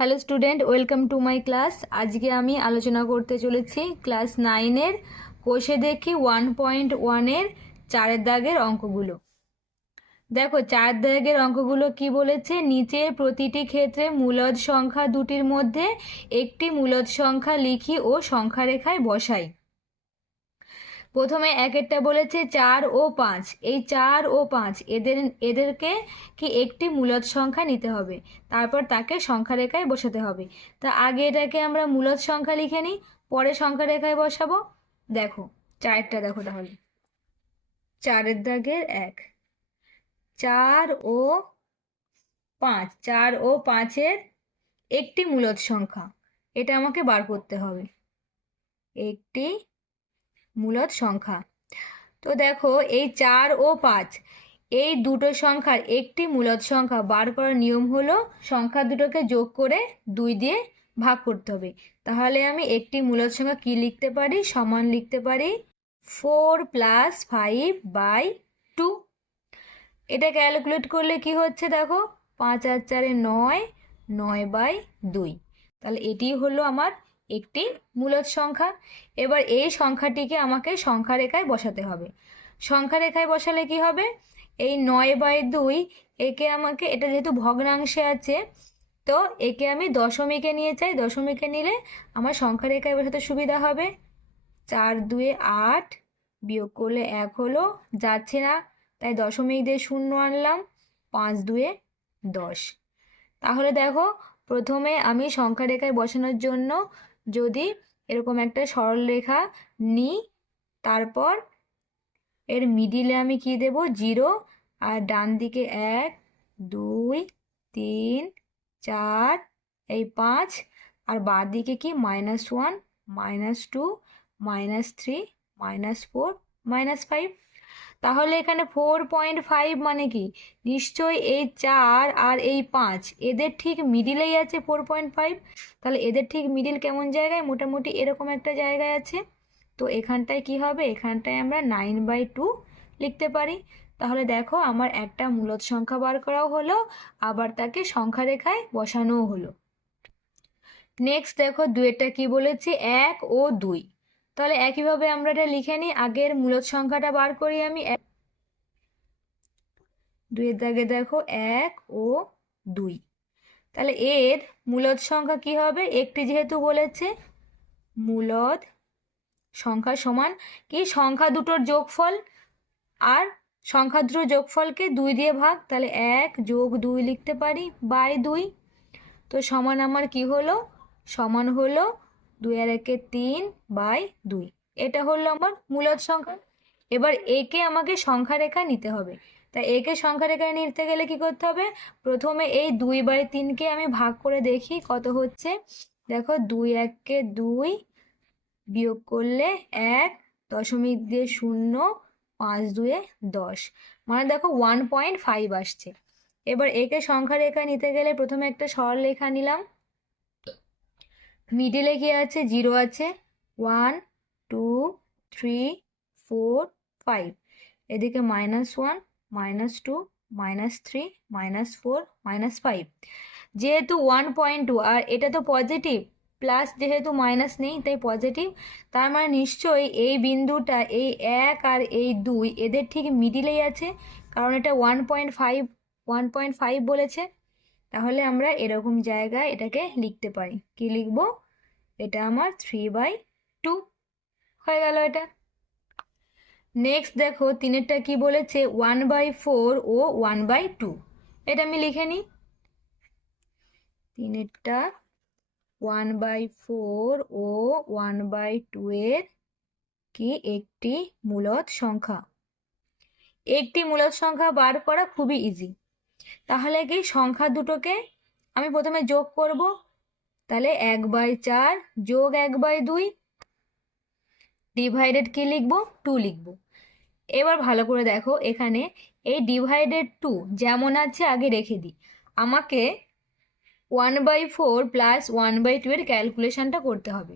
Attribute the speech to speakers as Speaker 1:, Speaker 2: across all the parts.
Speaker 1: Hello student welcome to my class আজকে আমি আলোচনা করতে চলেছি ক্লাস নাইনের কোষে দেখি ওয়ান পয়েন্ট ওয়ানের চারের দাগের অঙ্কগুলো। দেখো, চার দাগের অঙ্কগুলো কি বলেছে? নিচের প্রতিটি ক্ষেত্রে মূলদ সংখ্যা দুটির মধ্যে একটি মূলদ সংখ্যা লিখি ও সংখ্যা রেখায় বসাই। প্রথমে এক একটা বলেছে চার ও পাঁচ। এই চার ও পাঁচ, এদের, এদেরকে কি একটি মূলদ সংখ্যা নিতে হবে? তারপর তাকে সংখ্যা রেখায় বসাতে হবে। তা আগে এটাকে আমরা মূলদ সংখ্যা লিখে নিই, পরে সংখ্যা রেখায় বসাবো। দেখো, চারটা দেখো তাহলে। চারের দাগের এক। চার ও পাঁচ, চার ও পাঁচের একটি মূলদ সংখ্যা। এটা আমাকে বার করতে হবে। একটি মূলদ সংখ্যা। তো দেখো, এই চার ও পাঁচ, এই দুটো সংখ্যার একটি মূলত সংখ্যা, বার করার নিয়ম হলো সংখ্যা দুটোকে যোগ করে দুই দিয়ে ভাগ করতে হবে। তাহলে আমি একটি মূলত সংখ্যা কি লিখতে পারি? সমান লিখতে পারি four plus five by two. এটা ক্যালকুলেট করলে কি হচ্ছে দেখো, পাঁচ আর চারে নয় নয় বাই দুই। তাহলে এটি হলো আমার একটি মূলদ সংখ্যা। এবার এই সংখ্যাটিকে আমাকে সংখ্যা রেখায় বসাতে হবে। সংখ্যা রেখায় বসালে কি হবে? এই নয় বাই দুই, একে আমাকে, এটা যেহেতু ভগ্নাংশে আছে, তো একে আমি দশমিকে নিয়ে চাই। দশমিকে নিলে আমার সংখ্যা রেখায় বসাতে সুবিধা হবে। চার দুয়ে আট বিয়োগ করলে এক হলো, যাচ্ছে না। তাই দশমিক দিয়ে শূন্য আনলাম, পাঁচ দুয়ে দশ। তাহলে দেখো, প্রথমে আমি সংখ্যা রেখায় বসানোর জন্য যদি এরকম একটা সরল রেখা নিই, তারপর এর মিডিলে আমি কি দেব? জিরো আর ডান দিকে এক, দুই, তিন, চার, এই পাঁচ, আর বাঁ দিকে কি? Minus one minus two minus three minus four minus five তাহলে এখানে ফোর পয়েন্ট ফাইভ মানে কি? নিশ্চয়ই এই চার আর এই পাঁচ। এদের ঠিক মিডিলেই আছে ফোর পয়েন্ট ফাইভ তাহলে এদের ঠিক মিডিল কেমন জায়গায়? মোটামুটি এরকম একটা জায়গায় আছে। তো এখানটায় কি হবে? এখানটায় আমরা নাইন বাই টু লিখতে পারি। তাহলে দেখো, আমার একটা মূলত সংখ্যা বার করাও হলো, আবার তাকে সংখ্যা রেখায় বসানোও হলো। নেক্সট দেখো দুয়েরটা কি বলেছে? এক ও দুই। তাহলে একইভাবে আমরা এটা লিখে নিই, আগের মূলদ সংখ্যাটা বার করি আমি। দুইয়ের দাগে দেখো এক ও দুই। তাহলে এর মূলদ সংখ্যা কি হবে? একটি যেহেতু বলেছে মূলদ সংখ্যা সমান কি? সংখ্যা দুটোর যোগফল আর সংখ্যা দুটোর যোগফলকে দুই দিয়ে ভাগ, তাহলে এক যোগ দুই লিখতে পারি বাই দুই। তো সমান আমার কি হলো? সমান হলো দুই আর একে তিন বাই দুই। এটা হলো আমার মূলদ সংখ্যা। এবার একে আমাকে সংখ্যা রেখা নিতে হবে। তাই একে সংখ্যা রেখায় নিতে গেলে কি করতে হবে? প্রথমে এই দুই বাই তিনকে আমি ভাগ করে দেখি কত হচ্ছে। দেখো দুই এককে দুই বিয়োগ করলে এক দশমিক দিয়ে শূন্য পাঁচ দুয়ে দশ। মানে দেখো ওয়ান পয়েন্ট ফাইভ আসছে। এবার একে সংখ্যা রেখা নিতে গেলে প্রথমে একটা সরল রেখা নিলাম। মিডিলে কি আছে জিরো আছে one two three four five এদিকে minus one minus two minus three minus four minus five যেহেতু ওয়ান পয়েন্ট টু আর এটা তো পজিটিভ প্লাস যেহেতু মাইনাস নেই, তাই পজিটিভ তার মানে নিশ্চয়ই এই বিন্দুটা, এই এক আর এই দুই, এদের ঠিক মিডিলেই আছে, কারণ এটা one point five one point five বলেছে। তাহলে আমরা এরকম জায়গায় এটাকে লিখতে পারি। কি লিখব? এটা আমার থ্রি বাই টু হয়ে গেল এটা। নেক্সট দেখো, তিনেরটা কি বলেছে? ওয়ান বাই ফোর ও ওয়ান বাই টু এটা আমি লিখে নিই। তিনেরটা ওয়ান বাই ফোর ও ওয়ান বাই টু এর কি? একটি মূলত সংখ্যা। একটি মূলত সংখ্যা বার করা খুবই ইজি তাহলে কি সংখ্যা দুটোকে আমি প্রথমে যোগ করব? তাহলে এক বাই চার যোগ এক বাই দুই ডিভাইডেড কি লিখব? টু লিখব। এবার ভালো করে দেখো এখানে এই ডিভাইডেড টু যেমন আছে আগে রেখে দিই। আমাকে one by four plus one by two এর ক্যালকুলেশনটা করতে হবে।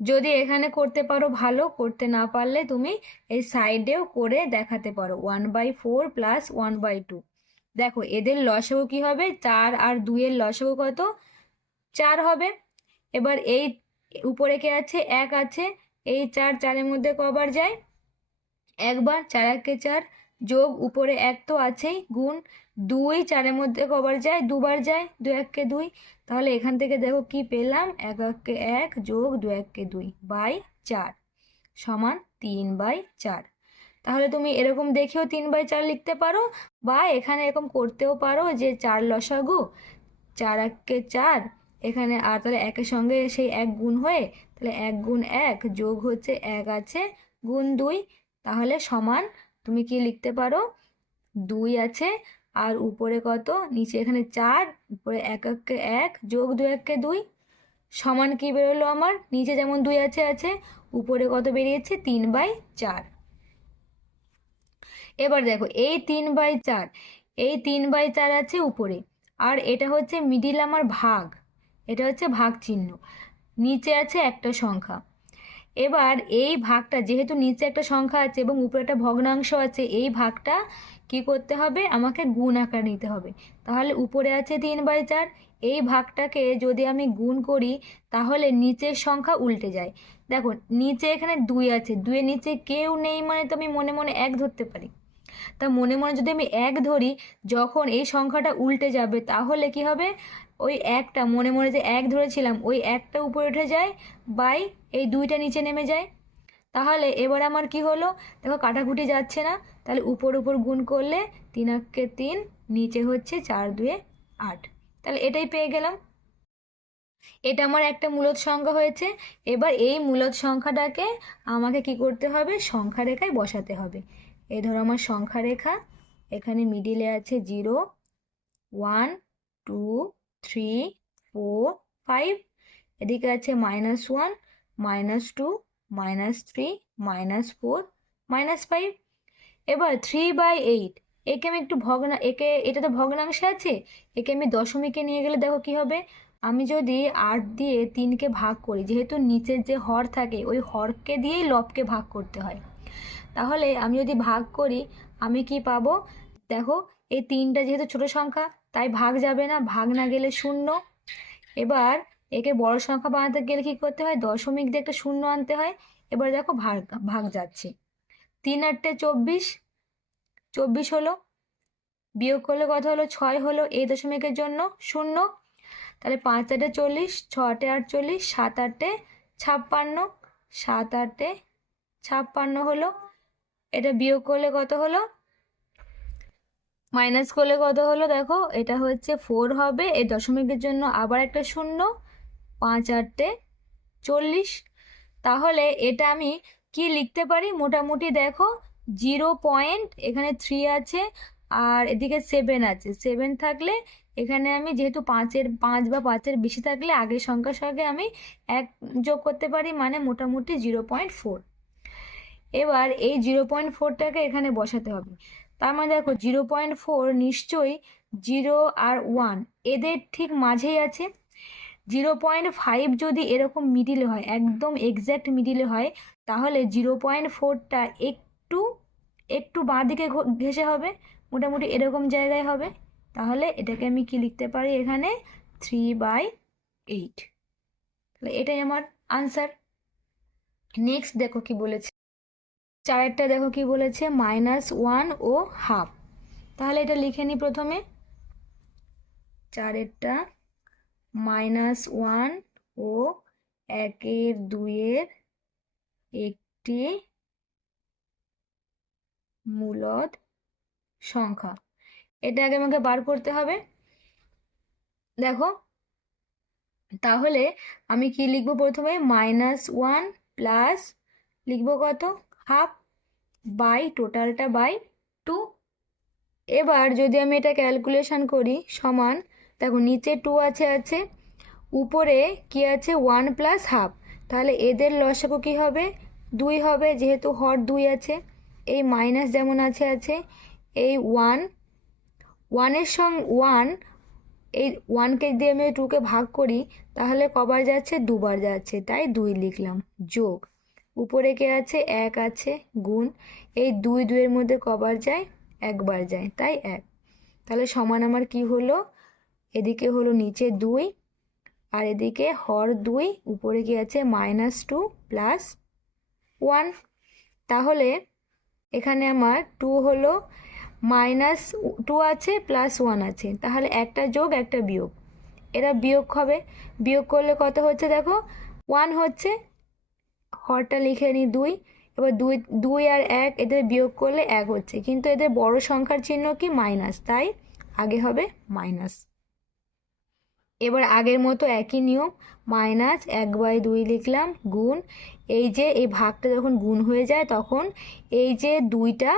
Speaker 1: যদি এখানে করতে পারো ভালো, করতে না পারলে তুমি এই সাইডেও করে দেখাতে পারো। One by four plus one by two দেখো, এদের লসাগু কি হবে? চার আর দুইয়ের লসাগু কত? চার হবে। এবার এই উপরে কে আছে? এক আছে। এই চার চারের মধ্যে কবার যায়? একবার চার একে চার যোগ উপরে এক তো আছেই, গুণ দুই চারের মধ্যে কবার যায়? দুবার যায়, দু এককে দুই। তাহলে এখান থেকে দেখো কি পেলাম? এক এককে এক যোগ দু এককে দুই বাই চার সমান তিন বাই চার। তাহলে তুমি এরকম দেখেও তিন বাই চার লিখতে পারো বা এখানে এরকম করতেও পারো যে চার লসাগু, চার এককে চার, এখানে আর তাহলে একের সঙ্গে সেই এক গুণ হয়ে তাহলে এক গুণ এক যোগ হচ্ছে এক আছে গুণ দুই, তাহলে সমান তুমি কি লিখতে পারো? দুই আছে আর উপরে কত? নিচে এখানে চার, উপরে এক এককে এক যোগ দু এককে দুই, সমান কি বেরোলো আমার? নিচে যেমন দুই আছে আছে, উপরে কত বেরিয়েছে? তিন বাই চার। এবার দেখো, এই তিন বাই চার, এই তিন বাই চার আছে উপরে, আর এটা হচ্ছে মিডিল আমার ভাগ, এটা হচ্ছে ভাগ চিহ্ন নিচে আছে একটা সংখ্যা। এবার এই ভাগটা, যেহেতু নিচে একটা সংখ্যা আছে এবং উপরে একটা ভগ্নাংশ আছে, এই ভাগটা কি করতে হবে? আমাকে গুণ আকার নিতে হবে। তাহলে উপরে আছে তিন বাই চার, এই ভাগটাকে যদি আমি গুণ করি, তাহলে নিচের সংখ্যা উল্টে যায়। দেখো, নিচে এখানে দুই আছে, দুইয়ের নিচে কেউ নেই মানে তো আমি মনে মনে এক ধরতে পারি। তা মনে মনে যদি আমি এক ধরি, যখন এই সংখ্যাটা উল্টে যাবে, তাহলে কি হবে? ওই একটা, মনে মনে যে এক ধরেছিলাম, ওই একটা উপরে উঠে যায়, বাই, এই দুইটা নিচে নেমে যায়। তাহলে এবার আমার কি হলো? দেখো কাটাকুটি যাচ্ছে না, তাহলে উপর উপর গুণ করলে তিন একে তিন, নিচে হচ্ছে চার দুয়ে আট। তাহলে এটাই পেয়ে গেলাম। এটা আমার একটা মূলত সংখ্যা হয়েছে। এবার এই মূলত সংখ্যাটাকে আমাকে কি করতে হবে? সংখ্যা রেখায় বসাতে হবে। এই ধরো আমার সংখ্যা রেখা, এখানে মিডিলে আছে zero one two three four five এদিকে আছে minus one minus two minus three minus four minus five এবার থ্রি বাই এইট একে আমি একটু ভগ্না, একে, এটা তো ভগ্নাংশে আছে, একে আমি দশমিকে নিয়ে গেলে দেখো কি হবে? আমি যদি আট দিয়ে তিনকে ভাগ করি, যেহেতু নিচের যে হর থাকে, ওই হরকে দিয়েই লবকে ভাগ করতে হয়। তাহলে আমি যদি ভাগ করি, আমি কি পাবো? দেখো, এই তিনটা যেহেতু ছোট সংখ্যা, তাই ভাগ যাবে না, ভাগ না গেলে শূন্য। এবার একে বড় সংখ্যা বানাতে গেলে কি করতে হয়? দশমিক দিয়ে একটা শূন্য আনতে হয়। এবার দেখো ভাগ ভাগ যাচ্ছে। তিন আটটে চব্বিশ চব্বিশ হলো, বিয়োগ করলে কত হলো? ছয় হলো এই দশমিকের জন্য শূন্য। তাহলে পাঁচ আটে চল্লিশ, ছ আটে আটচল্লিশ, সাত আটে ছাপ্পান্ন, সাত আটে ছাপ্পান্ন হলো এটা বিয়োগ করলে কত হলো? মাইনাস করলে কত হলো? দেখো, এটা হচ্ছে ফোর হবে। এই দশমিকের জন্য আবার একটা শূন্য। পাঁচ আটটে চল্লিশ। তাহলে এটা আমি কি লিখতে পারি? মোটামুটি দেখো জিরো পয়েন্ট এখানে থ্রি আছে আর এদিকে সেভেন আছে। সেভেন থাকলে এখানে আমি যেহেতু পাঁচের, পাঁচ বা পাঁচের বেশি থাকলে আগের সংখ্যার সঙ্গে আমি এক যোগ করতে পারি মানে মোটামুটি জিরো পয়েন্ট ফোর এবার এই জিরো পয়েন্ট ফোরটাকে এখানে বসাতে হবে। তার মানে দেখো জিরো পয়েন্ট ফোর নিশ্চয়ই জিরো আর ওয়ান এদের ঠিক মাঝেই আছে। জিরো পয়েন্ট ফাইভ যদি এরকম মিডিলে হয়, একদম এক্স্যাক্ট মিডিলে হয়, তাহলে জিরো পয়েন্ট ফোরটা একটু একটু বাঁ দিকে ঘেসে হবে, মোটামুটি এরকম জায়গায় হবে। তাহলে এটাকে আমি কি লিখতে পারি এখানে? থ্রি বাই এইট তাহলে এটাই আমার আনসার নেক্সট দেখো কি বলেছে। চারেরটা দেখো কি বলেছে মাইনাস ওয়ান ও হাফ তাহলে এটা লিখে নিই প্রথমে। চারেরটা মাইনাস ওয়ান ও একের দুইয়ের একটি মূলদ সংখ্যা। এটা আগে আমাকে বার করতে হবে। দেখো, তাহলে আমি কি লিখব প্রথমে? মাইনাস ওয়ান প্লাস লিখব কত? হাফ বাই টোটালটা বাই টু। এবার যদি আমি এটা ক্যালকুলেশান করি সমান, দেখো নিচে টু আছে আছে, উপরে কি আছে? One plus half. তাহলে এদের লসাগু কী হবে? দুই হবে, যেহেতু হর দুই আছে। এই মাইনাস যেমন আছে আছে, এই ওয়ান, ওয়ানের সঙ্গে ওয়ান, এই ওয়ানকে দিয়ে আমি টুকে ভাগ করি, তাহলে কবার যাচ্ছে? দুবার যাচ্ছে। তাই দুই লিখলাম। যোগ। উপরে কে আছে? এক আছে। গুণ। এই দুই দুইয়ের মধ্যে কবার যায়? একবার যায়। তাই এক। তাহলে সমান আমার কি হলো? এদিকে হলো নিচে দুই আর এদিকে হর দুই। উপরে কি আছে? Minus two plus one. তাহলে এখানে আমার টু হলো মাইনাস টু আছে প্লাস ওয়ান আছে। তাহলে একটা যোগ, একটা বিয়োগ। এরা বিয়োগ হবে। বিয়োগ করলে কত হচ্ছে দেখো? ওয়ান হচ্ছে হরটা লিখে নিই দুই, এবার দুই দুই আর এক এদের বিয়োগ করলে এক হচ্ছে। কিন্তু এদের বড় সংখ্যার চিহ্ন কি? মাইনাস। তাই আগে হবে মাইনাস। এবার আগের মতো একই নিয়ম, মাইনাস এক বাই দুই লিখলাম, গুণ। এই যে, এই ভাগটা যখন গুণ হয়ে যায়, তখন এই যে দুইটা,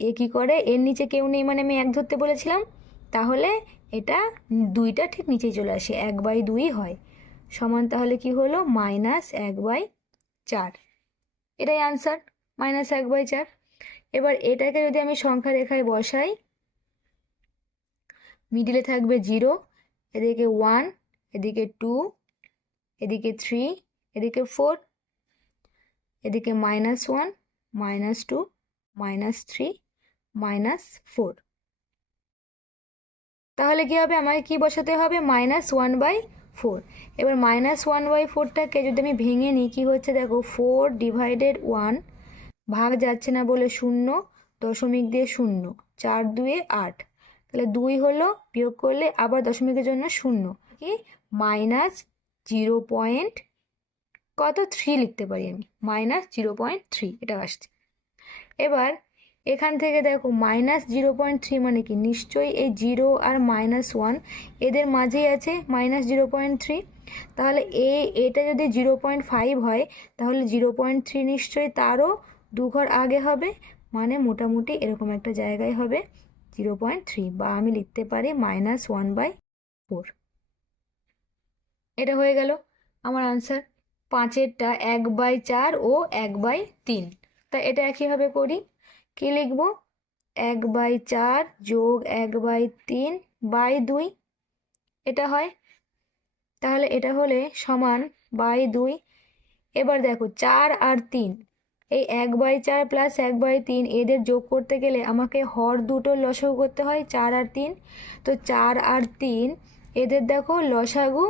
Speaker 1: এ কী করে? এর নিচে কেউ নেই মানে আমি এক ধরতে বলেছিলাম। তাহলে এটা দুইটা ঠিক নিচেই চলে আসে। এক বাই দুই হয়। সমান তাহলে কি হলো? মাইনাস এক বাই চার। এটাই আনসার মাইনাস এক বাই চার। এবার এটাকে যদি আমি সংখ্যা রেখায় বসাই মিডিলে থাকবে জিরো এদিকে ওয়ান এদিকে টু এদিকে থ্রি এদিকে ফোর এদিকে minus one minus two minus three minus four তাহলে কি হবে? আমাকে কি বসাতে হবে? মাইনাস ওয়ান বাই ফোর এবার মাইনাস ওয়ান বাই ফোরটাকে যদি আমি ভেঙে নিই, কী হচ্ছে দেখো? ফোর ডিভাইডেড ওয়ান ভাগ যাচ্ছে না বলে শূন্য, দশমিক দিয়ে শূন্য, চার দুয়ে আট। তাহলে দুই হলো, বিয়োগ করলে আবার দশমিকের জন্য শূন্য। কি? মাইনাস জিরো পয়েন্ট কত? থ্রি লিখতে পারি আমি। মাইনাস জিরো পয়েন্ট থ্রি এটা আসছে। এবার এখান থেকে দেখো মাইনাস জিরো পয়েন্ট থ্রি মানে কি? নিশ্চয়ই এই জিরো আর মাইনাস ওয়ান এদের মাঝেই আছে মাইনাস জিরো পয়েন্ট থ্রি তাহলে এ, এটা যদি জিরো পয়েন্ট ফাইভ হয়, তাহলে জিরো পয়েন্ট থ্রি নিশ্চয়ই তারও দু ঘর আগে হবে মানে মোটামুটি এরকম একটা জায়গায় হবে জিরো পয়েন্ট থ্রি বা আমি লিখতে পারি মাইনাস ওয়ান বাই ফোর এটা হয়ে গেল আমার আনসার পাঁচেরটা এক বাই চার ও এক বাই তিন। তা এটা একইভাবে করি। কি লিখব? এক বাই চার যোগ এক বাই তিন বাই দুই। এটা হয়? তাহলে এটা হলে সমান বাই দুই। এবার দেখো, চার আর তিন। এই এক বাই চার প্লাস এক বাই তিন, এদের যোগ করতে গেলে আমাকে হর দুটো লসাগু করতে হয়, চার আর তিন। তো চার আর তিন, এদের দেখো লসাগু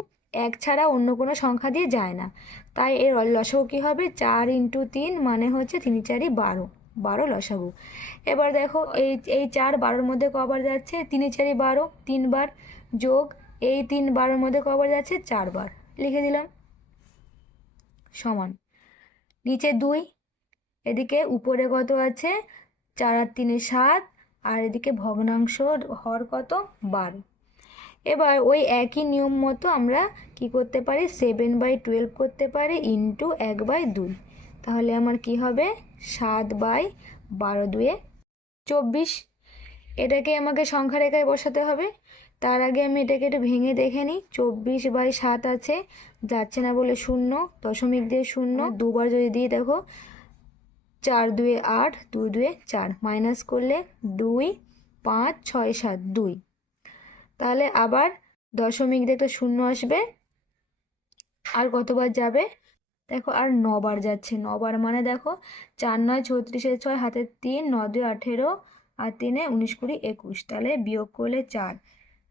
Speaker 1: এক ছাড়া অন্য কোনো সংখ্যা দিয়ে যায় না। তাই এর লসাগু কী হবে? চার ইন্টু তিন মানে হচ্ছে তিন চারি বারো। বারো লসাগু। এবার দেখো এই এই চার বারোর মধ্যে কবার যাচ্ছে? তিন চারি বারো তিনবার যোগ, এই তিন বারোর মধ্যে কবার যাচ্ছে? চারবার লিখে দিলাম। সমান। নিচে দুই, এদিকে উপরে কত আছে? চার আর তিনে সাত, আর এদিকে ভগ্নাংশ হর কত? বারো। এবার ওই একই নিয়ম মতো আমরা কি করতে পারি? সেভেন বাই টুয়েলভ করতে পারি ইন্টু এক বাই দুই। তাহলে আমার কি হবে? সাত বাই বারো দুয়ে চব্বিশ। এটাকে আমাকে সংখ্যা রেখায় বসাতে হবে। তার আগে আমি এটাকে একটু ভেঙে দেখে নিই। চব্বিশ বাই সাত আছে, যাচ্ছে না বলে শূন্য, দশমিক দিয়ে শূন্য। দুবার যদি দিয়ে দেখো, চার দুয়ে আট, দুই দুয়ে চার। মাইনাস করলে দুই, পাঁচ, ছয়, সাত, দুই। তাহলে আবার দশমিক দিয়ে একটা শূন্য আসবে। আর কতবার যাবে? দেখো, আর নবার যাচ্ছে। নবার মানে দেখো, চার নয় ছত্রিশে ছয়, হাতে তিন, ন দুই আঠেরো, আর তিনে উনিশ কুড়ি একুশ। তাহলে বিয়োগ করলে চার।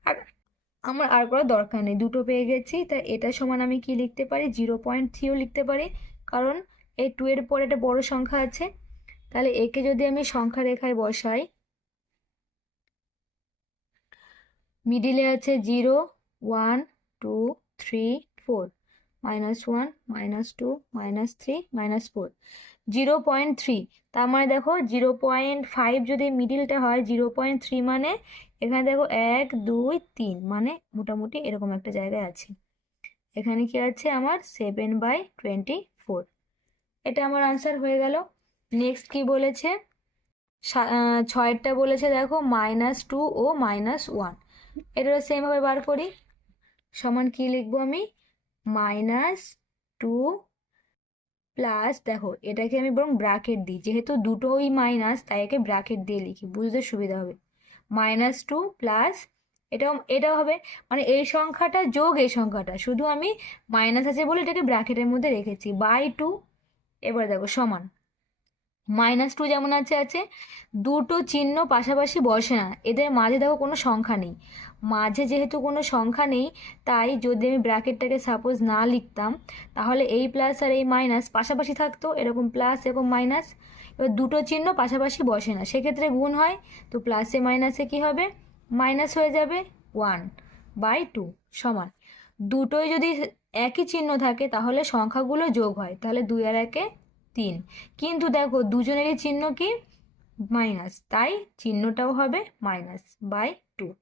Speaker 1: আর আমার আর করার দরকার নেই, দুটো পেয়ে গেছি। তাই এটা সমান আমি কি লিখতে পারি? জিরো পয়েন্ট থ্রিও লিখতে পারি। কারণ এই টু এর পরে একটা বড় সংখ্যা আছে। তাহলে একে যদি আমি সংখ্যা রেখায় বসাই মিডিলে আছে zero one two three four minus one minus two minus three minus four zero point three তার মানে দেখো জিরো পয়েন্ট ফাইভ যদি মিডিলটা হয় জিরো পয়েন্ট থ্রি মানে এখানে দেখো এক, দুই, তিন মানে মোটামুটি এরকম একটা জায়গায় আছে। এখানে কি আছে আমার? সেভেন বাই টোয়েন্টি ফোর এটা আমার আনসার হয়ে গেল। নেক্সট কি বলেছে? ছয়েরটা বলেছে দেখো মাইনাস টু ও মাইনাস ওয়ান এটা সেমভাবে বার করি। সমান কি লিখব আমি? মাইনাস টু প্লাস, দেখো, এটাকে আমি বরং ব্র্যাকেট দিই। যেহেতু দুটোই মাইনাস, তাই একে ব্র্যাকেট দিয়ে লিখি, বুঝতে সুবিধা হবে। মাইনাস টু প্লাস, এটাও এটাও হবে মানে এই সংখ্যাটা যোগ এই সংখ্যাটা, শুধু আমি মাইনাস আছে বলে এটাকে ব্র্যাকেটের মধ্যে রেখেছি, বাই টু, এবার দেখো সমান। মাইনাস টু যেমন আছে আছে, দুটো চিহ্ন পাশাপাশি বসে না। এদের মাঝে দেখো কোনো সংখ্যা নেই। মাঝে যেহেতু কোনো সংখ্যা নেই, তাই যদি আমি ব্র্যাকেটটাকে সাপোজ না লিখতাম, তাহলে এই প্লাস আর এই মাইনাস পাশাপাশি থাকতো, এরকম প্লাস এরকম মাইনাস এবার দুটো চিহ্ন পাশাপাশি বসে না। সেক্ষেত্রে গুণ হয়, তো প্লাসে মাইনাসে কি হবে? মাইনাস হয়ে যাবে ওয়ান বাই টু সমান। দুটোই যদি একই চিহ্ন থাকে, তাহলে সংখ্যাগুলো যোগ হয়। তাহলে দুই আর একে তিন। কিন্তু দেখো, দুজনেরই চিহ্ন কি? মাইনাস। তাই চিহ্নটাও হবে মাইনাস বাই টু।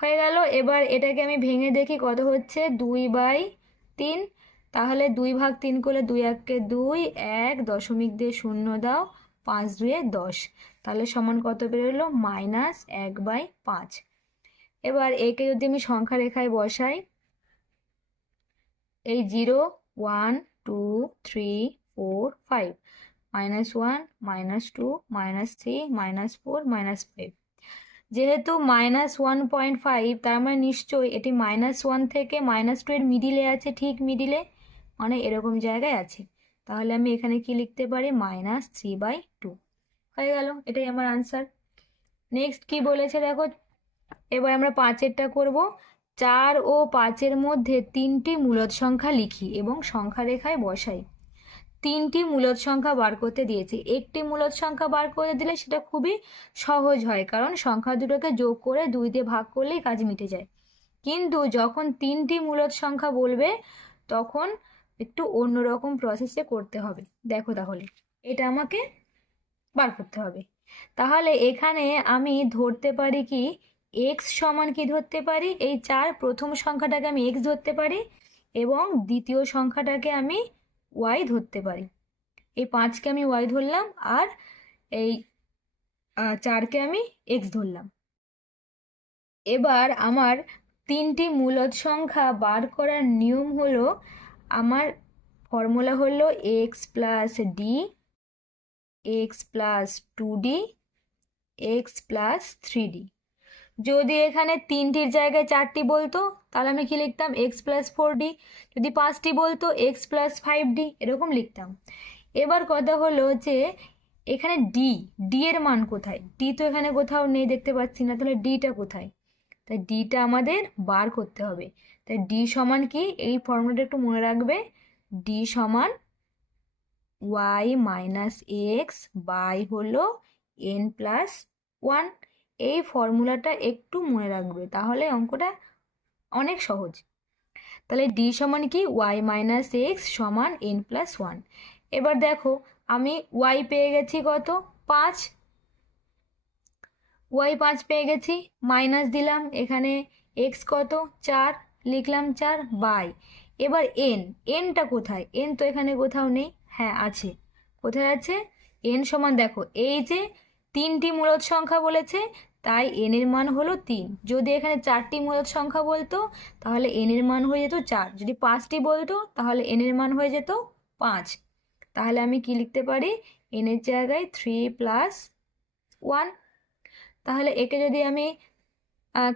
Speaker 1: হয়ে গেল, এবার এটাকে আমি ভেঙে দেখি কত হচ্ছে? দুই বাই তিন। তাহলে দুই ভাগ তিন করলে দুই এককে দুই, এক দশমিক দিয়ে শূন্য দাও, পাঁচ দুয়ে দশ। তাহলে সমান কত বেরোলো? মাইনাস এক বাই পাঁচ। এবার একে যদি আমি সংখ্যা রেখায় বসাই, এই zero, one, two, three four five minus one minus two minus three minus four minus five যেহেতু মাইনাস ওয়ান পয়েন্ট ফাইভ তার মানে নিশ্চয়ই এটি মাইনাস ওয়ান থেকে মাইনাস টু এর মিডিলে আছে, ঠিক মিডিলে মানে এরকম জায়গায় আছে। তাহলে আমি এখানে কি লিখতে পারি? মাইনাস থ্রি বাই টু হয়ে গেল, এটাই আমার আনসার নেক্সট কি বলেছে দেখো? এবার আমরা পাঁচেরটা করব। চার ও পাঁচের মধ্যে তিনটি মূলদ সংখ্যা লিখি এবং সংখ্যা রেখায় বসাই। তিনটি মূলদ সংখ্যা বার করতে দিয়েছে। একটি মূলদ সংখ্যা বার করে দিলে সেটা খুবই সহজ হয়, কারণ সংখ্যা দুটোকে যোগ করে দুই দিয়ে ভাগ করলেই কাজ মিটে যায়। কিন্তু যখন তিনটি মূলদ সংখ্যা বলবে, তখন একটু অন্যরকম প্রসেসে করতে হবে। দেখো তাহলে, এটা আমাকে বার করতে হবে। তাহলে এখানে আমি ধরতে পারি কি এক্স সমান কি ধরতে পারি? এই চার প্রথম সংখ্যাটাকে আমি এক্স ধরতে পারি এবং দ্বিতীয় সংখ্যাটাকে আমি ওয়াই ধরতে পারি। এই পাঁচকে আমি ওয়াই ধরলাম আর এই চারকে আমি এক্স ধরলাম। এবার আমার তিনটি মূলদ সংখ্যা বার করার নিয়ম হলো, আমার ফর্মুলা হলো x plus d x plus two d x plus three d যদি এখানে তিনটির জায়গায় চারটি বলতো তাহলে আমি কি লিখতাম? এক্স প্লাস ফোর ডি যদি পাঁচটি বলতো এক্স প্লাস ফাইভ ডি এরকম লিখতাম। এবার কথা হলো যে, এখানে ডি ডি এর মান কোথায়? ডি তো এখানে কোথাও নেই, দেখতে পাচ্ছি না। তাহলে ডিটা কোথায়? তাই ডিটা আমাদের বার করতে হবে। তাই ডি সমান কি? এই ফর্মুলাটা একটু মনে রাখবে। ডি সমান ওয়াই মাইনাস এক্স বাই হলো এন প্লাস ওয়ান এই ফর্মুলাটা একটু মনে রাখবে। তাহলে অঙ্কটা অনেক সহজ। তাহলে ডি সমান কি? ওয়াই মাইনাস এক্স সমান এন প্লাস ওয়ান এবার দেখো, আমি ওয়াই পেয়ে গেছি কত? পাঁচ। ওয়াই পাঁচ পেয়ে গেছি মাইনাস দিলাম, এখানে এক্স কত? চার, লিখলাম চার বাই এবার এন এনটা কোথায়? এন তো এখানে কোথাও নেই। হ্যাঁ আছে। কোথায় আছে? এন সমান দেখো, এই যে তিনটি মূলদ সংখ্যা বলেছে তাই এন এর মান হলো তিন। যদি এখানে চারটি মূলদ সংখ্যা বলতো, তাহলে এন এর মান হয়ে যেত চার। যদি পাঁচটি বলতো, তাহলে এন এর মান হয়ে যেত পাঁচ। তাহলে আমি কি লিখতে পারি? এন এর জায়গায় থ্রি প্লাস ওয়ান তাহলে একে যদি আমি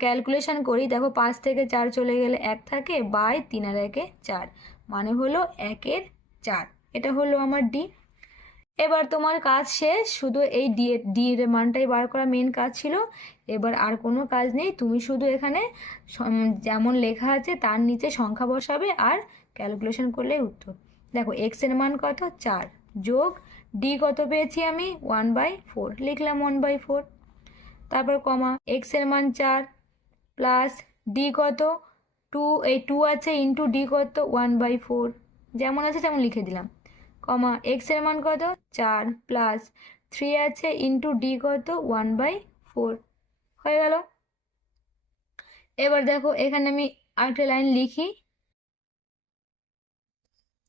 Speaker 1: ক্যালকুলেশন করি, দেখো পাঁচ থেকে চার চলে গেলে এক থাকে, বাই তিন আর একে চার। মানে হলো একের চার। এটা হলো আমার ডি এবার তোমার কাজ শেষ, শুধু এই ডি ডি এর মানটাই বার করা মেন কাজ ছিল। এবার আর কোনো কাজ নেই, তুমি শুধু এখানে যেমন লেখা আছে তার নিচে সংখ্যা বসাবে আর ক্যালকুলেশন করলেই উত্তর। দেখো এক্সের মান কত? চার। যোগ ডি কত পেয়েছি আমি? ওয়ান বাই ফোর লিখলাম ওয়ান বাই ফোর তারপর কমা এক্সের মান চার প্লাস ডি কত? টু এই টু আছে ইন্টু ডি কত? ওয়ান বাই ফোর যেমন আছে, তেমন লিখে দিলাম। কমা এক্সের মান কত? চার প্লাস থ্রি আছে ইন্টু ডি কত? ওয়ান বাই ফোর হয়ে গেল। এবার দেখো, এখানে আমি আরেকটা লাইন লিখি।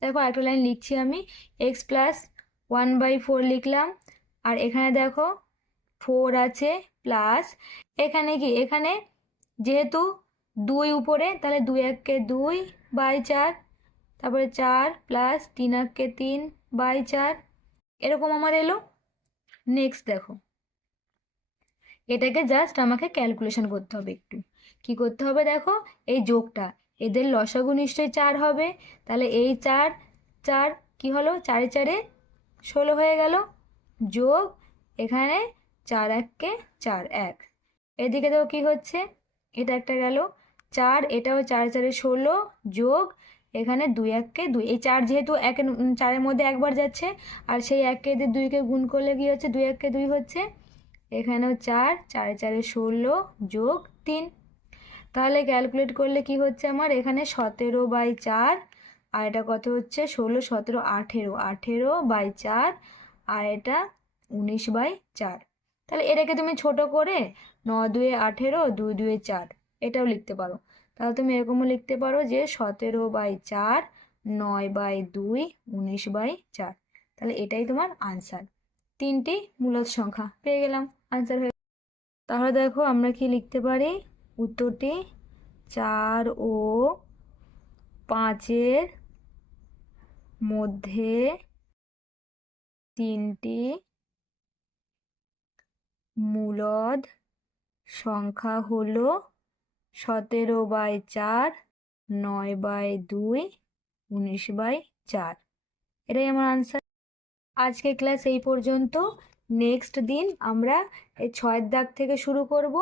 Speaker 1: দেখো, আরেকটা লাইন লিখছি আমি। X plus one by four লিখলাম। আর এখানে দেখো ফোর আছে প্লাস এখানে কি? এখানে যেহেতু দুই উপরে, তাহলে দুই এককে দুই বাই চার তারপরে চার প্লাস তিন এককে তিন বাই চার। এরকম আমার এলো। নেক্সট দেখো। এটাকে জাস্ট আমাকে ক্যালকুলেশন করতে হবে একটু। কি করতে হবে দেখো? এই যোগটা। এদের লসাগু নিশ্চয়ই চার হবে। তাহলে এই চার চার কি হলো? চারে চারে ষোলো হয়ে গেল। যোগ এখানে চার এককে চার, এক। এদিকে দেখো কি হচ্ছে? এটা একটা গেল। চার, এটাও চার চারে ষোলো। যোগ এখানে দুই এককে দুই। এই চার যেহেতু উম, চারের মধ্যে একবার যাচ্ছে আর সেই এককে দিয়ে দুইকে গুণ করলে কি হচ্ছে? দুই এককে দুই হচ্ছে। এখানেও চার চারে চারে ষোলো যোগ তিন। তাহলে ক্যালকুলেট করলে কি হচ্ছে আমার? এখানে সতেরো বাই চার আর এটা কত হচ্ছে? ষোলো সতেরো আঠেরো। আঠেরো বাই চার আর এটা উনিশ বাই চার। তাহলে এটাকে তুমি ছোট করে ন দুয়ে আঠেরো দুই দুয়ে চার এটাও লিখতে পারো। তাহলে তুমি এরকমও লিখতে পারো যে সতেরো বাই চার নয় বাই দুই উনিশ বাই চার। তাহলে এটাই তোমার আনসার তিনটি মূলত সংখ্যা পেয়ে গেলাম আনসার হয়ে তাহলে দেখো আমরা কি লিখতে পারি? উত্তরটি চার ও পাঁচের মধ্যে তিনটি মূলদ সংখ্যা হলো সতেরো বাই চার, নয় বাই দুই, উনিশ বাই চার। এটাই আমার আনসার আজকে ক্লাস এই পর্যন্ত। নেক্সট দিন আমরা এই ছয়ের দাগ থেকে শুরু করব।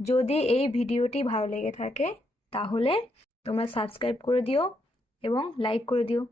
Speaker 1: যদি এই ভিডিওটি ভালো লেগে থাকে, তাহলে তোমরা সাবস্ক্রাইব করে দিও এবং লাইক করে দিও।